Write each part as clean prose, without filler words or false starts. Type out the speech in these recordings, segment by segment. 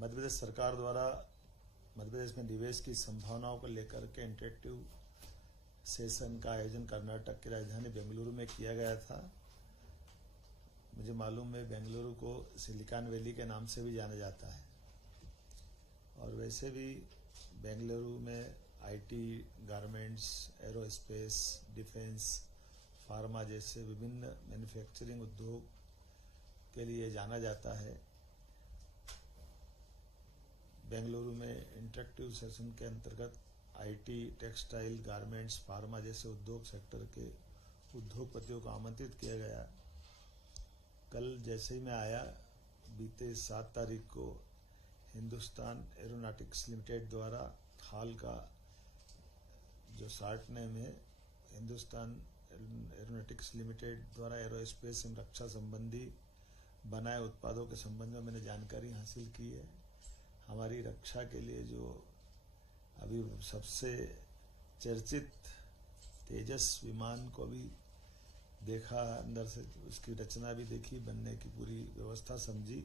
मध्य प्रदेश सरकार द्वारा मध्य प्रदेश में निवेश की संभावनाओं को लेकर के इंटरेक्टिव सेशन का आयोजन कर्नाटक की राजधानी बेंगलुरु में किया गया था। मुझे मालूम है बेंगलुरु को सिलिकॉन वैली के नाम से भी जाना जाता है और वैसे भी बेंगलुरु में IT, garments, aerospace, defence, pharma जैसे विभिन्न मैन्युफैक्चरिंग उद्योग के लिए जाना जाता है। बेंगलुरु में इंटरेक्टिव सेशन के अंतर्गत आईटी, टेक्सटाइल, गारमेंट्स, फार्मा जैसे उद्योग सेक्टर के उद्योगपतियों को आमंत्रित किया गया। कल जैसे ही मैं आया, बीते 7 तारीख को हिंदुस्तान एरोनॉटिक्स लिमिटेड द्वारा हाल का जो शार्ट नेम है, हिंदुस्तान एरोनॉटिक्स लिमिटेड द्वारा एरोस्पेस एवं रक्षा संबंधी बनाए उत्पादों के संबंध में मैंने जानकारी हासिल की है। हमारी रक्षा के लिए जो अभी सबसे चर्चित तेजस विमान को भी देखा, अंदर से उसकी रचना भी देखी, बनने की पूरी व्यवस्था समझी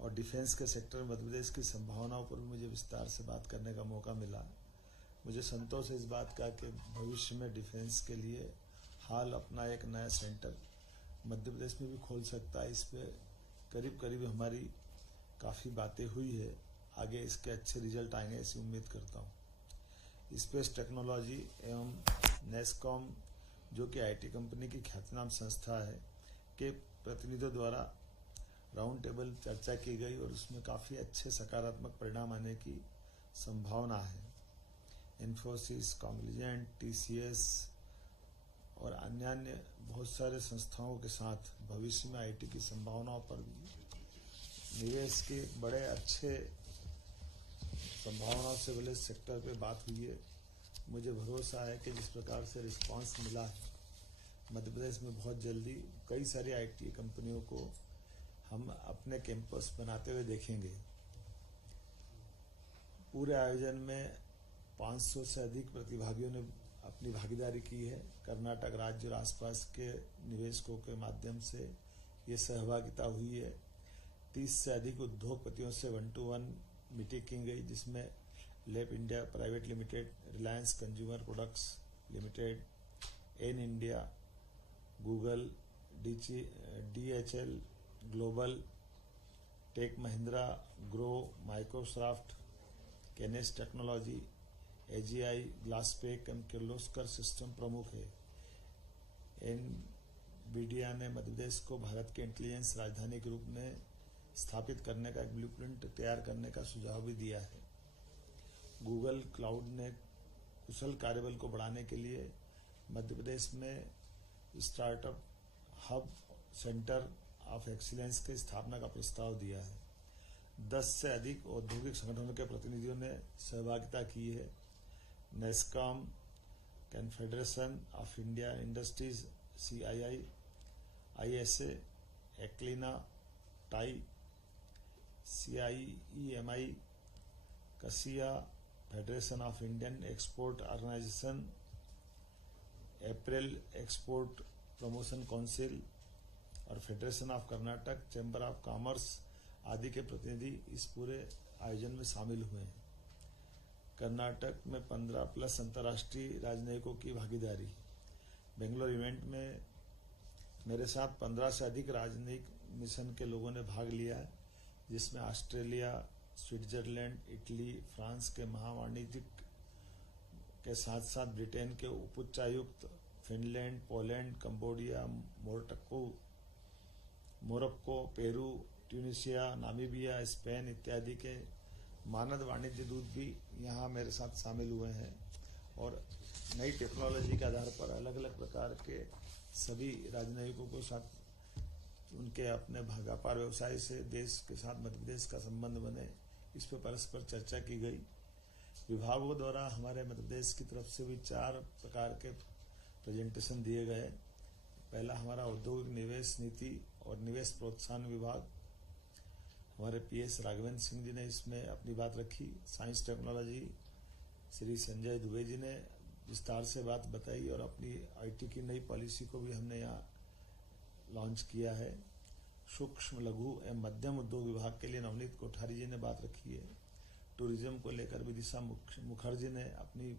और डिफेंस के सेक्टर में मध्य प्रदेश की संभावनाओं पर भी मुझे विस्तार से बात करने का मौका मिला। मुझे संतोष है इस बात का कि भविष्य में डिफेंस के लिए हाल अपना एक नया सेंटर मध्य प्रदेश में भी खोल सकता है। इस पे करीब करीब हमारी काफ़ी बातें हुई है। आगे इसके अच्छे रिजल्ट आएंगे ऐसी उम्मीद करता हूँ। स्पेस टेक्नोलॉजी एवं नेस्कॉम जो कि आईटी कंपनी की ख्यातनाम संस्था है के प्रतिनिधियों द्वारा राउंड टेबल चर्चा की गई और उसमें काफ़ी अच्छे सकारात्मक परिणाम आने की संभावना है। इन्फोसिस, कॉग्निजेंट, टीसीएस और अन्य बहुत सारे संस्थाओं के साथ भविष्य में आईटी की संभावनाओं पर निवेश के बड़े अच्छे संभावनाओं से वाले सेक्टर पे बात हुई है। मुझे भरोसा है कि जिस प्रकार से रिस्पांस मिला है, मध्य प्रदेश में बहुत जल्दी कई सारी आईटी कंपनियों को हम अपने कैंपस बनाते हुए देखेंगे। पूरे आयोजन में 500 से अधिक प्रतिभागियों ने अपनी भागीदारी की है। कर्नाटक राज्य और आसपास के निवेशकों के माध्यम से ये सहभागिता हुई है। 30 से अधिक उद्योगपतियों से 1-to-1 मीटिंग की गई, जिसमें Lab India private limited, Reliance consumer products limited, N India, Google, DHL global, tech Mahindra, Groww, Microsoft, Kaynes technology, AGI, Glaspac एवं किर्लोस्कर सिस्टम प्रमुख है। NVIDIA ने मध्य प्रदेश को भारत के इंटेलिजेंस राजधानी के रूप में स्थापित करने का एक ब्लूप्रिंट तैयार करने का सुझाव भी दिया है। गूगल क्लाउड ने कुशल कार्यबल को बढ़ाने के लिए मध्य प्रदेश में startup hub centre of excellence की स्थापना का प्रस्ताव दिया है। 10 से अधिक औद्योगिक संगठनों के प्रतिनिधियों ने सहभागिता की है। NASSCOM, confederation of India industries CII, ISA, एक्लिना, TiE, CIEMI, KASSIA, federation of Indian export organisation, apparel export promotion council और federation of Karnataka chamber of commerce आदि के प्रतिनिधि इस पूरे आयोजन में शामिल हुए हैं। कर्नाटक में 15+ अंतर्राष्ट्रीय राजनयिकों की भागीदारी। बेंगलोर इवेंट में मेरे साथ 15 से अधिक राजनयिक मिशन के लोगों ने भाग लिया, जिसमें ऑस्ट्रेलिया, स्विट्जरलैंड, इटली, फ्रांस के महावाणिज्यिक के साथ साथ ब्रिटेन के उच्चायुक्त, Finland, Poland, Cambodia, Morocco, Peru, Tunisia, Namibia, Spain इत्यादि के मानद वाणिज्य दूत भी यहाँ मेरे साथ शामिल हुए हैं और नई टेक्नोलॉजी के आधार पर अलग अलग प्रकार के सभी राजनयिकों के साथ उनके अपने व्यापार व्यवसाय से देश के साथ मध्य प्रदेश का संबंध बने, इस पर परस्पर चर्चा की गई। विभागों द्वारा हमारे मध्य प्रदेश की तरफ से भी 4 प्रकार के प्रेजेंटेशन दिए गए। पहला हमारा औद्योगिक निवेश नीति और निवेश प्रोत्साहन विभाग, हमारे PS राघवेंद्र सिंह जी ने इसमें अपनी बात रखी। साइंस टेक्नोलॉजी श्री संजय दुबे जी ने विस्तार से बात बताई और अपनी आईटी की नई पॉलिसी को भी हमने यहाँ लॉन्च किया है। सूक्ष्म लघु एवं मध्यम उद्योग विभाग के लिए नवनीत कोठारी जी ने बात रखी है। टूरिज्म को लेकर विदिशा मुखर्जी ने अपनी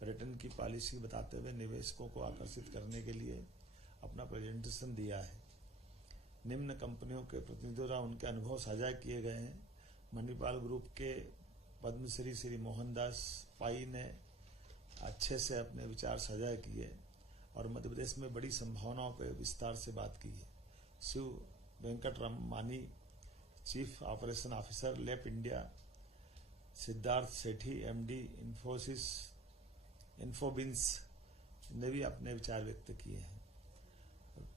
पर्यटन की पॉलिसी बताते हुए निवेशकों को आकर्षित करने के लिए अपना प्रेजेंटेशन दिया है। निम्न कंपनियों के प्रतिनिधियों द्वारा उनके अनुभव साझा किए गए हैं। मणिपाल ग्रुप के पद्मश्री श्री मोहनदास पाई ने अच्छे से अपने विचार साझा किए और मध्य प्रदेश में बड़ी संभावनाओं पर विस्तार से बात की है। Shiv Venkat Ramani, chief operation officer लेप India, Siddharth Sethi, MD InfoBeans ने भी अपने विचार व्यक्त किए हैं।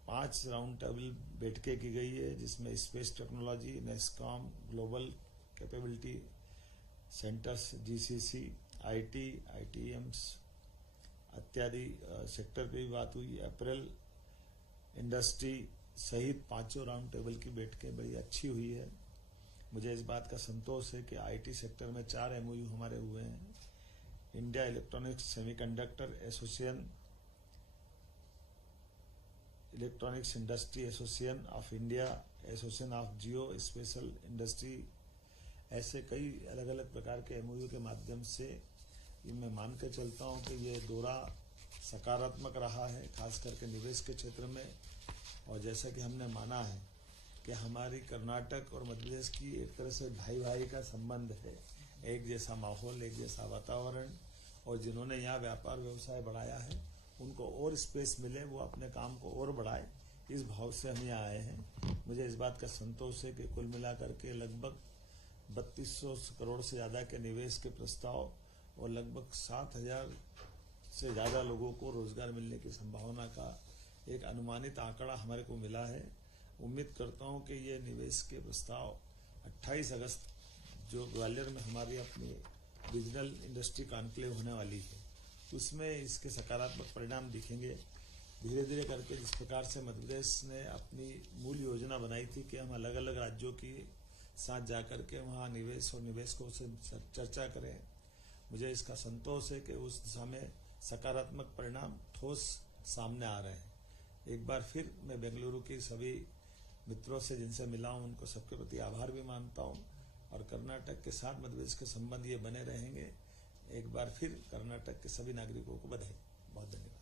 5 राउंड टेबल बैठकें की गई है, जिसमें space technology, NASSCOM, global capability centres, GCC, IT, आईटीएम्स इत्यादि सेक्टर पे भी बात हुई। अप्रैल इंडस्ट्री सहित 5 राउंड टेबल की बैठकें बड़ी अच्छी हुई है। मुझे इस बात का संतोष है कि आईटी सेक्टर में 4 एमओयू हमारे हुए हैं। India electronics semiconductor association, electronics industry association of India, association of Jio special industry, ऐसे कई अलग अलग प्रकार के एमओयू के माध्यम से मैं मान के चलता हूं कि ये दौरा सकारात्मक रहा है, खास करके निवेश के क्षेत्र में। और जैसा कि हमने माना है कि हमारी कर्नाटक और मध्य प्रदेश की एक तरह से भाई भाई का संबंध है, एक जैसा माहौल, एक जैसा वातावरण, और जिन्होंने यहाँ व्यापार व्यवसाय बढ़ाया है उनको और स्पेस मिले, वो अपने काम को और बढ़ाए, इस भाव से हम यहाँ आए हैं। मुझे इस बात का संतोष है कि कुल मिलाकर के लगभग 3200 करोड़ से ज़्यादा के निवेश के प्रस्ताव और लगभग 7000 से ज़्यादा लोगों को रोजगार मिलने की संभावना का एक अनुमानित आंकड़ा हमारे को मिला है। उम्मीद करता हूं कि ये निवेश के प्रस्ताव 28 अगस्त जो ग्वालियर में हमारी अपनी रीजनल इंडस्ट्री कॉन्क्लेव होने वाली है, उसमें इसके सकारात्मक परिणाम दिखेंगे। धीरे धीरे करके जिस प्रकार से मध्य प्रदेश ने अपनी मूल योजना बनाई थी कि हम अलग अलग राज्यों के साथ जाकर के वहाँ निवेश और निवेशकों से चर्चा करें, मुझे इसका संतोष है कि उस दिशा में सकारात्मक परिणाम ठोस सामने आ रहे हैं। एक बार फिर मैं बेंगलुरु के सभी मित्रों से जिनसे मिला हूं, उनको सबके प्रति आभार भी मानता हूं और कर्नाटक के साथ मध्य प्रदेश के संबंध ये बने रहेंगे। एक बार फिर कर्नाटक के सभी नागरिकों को बधाई। बहुत धन्यवाद।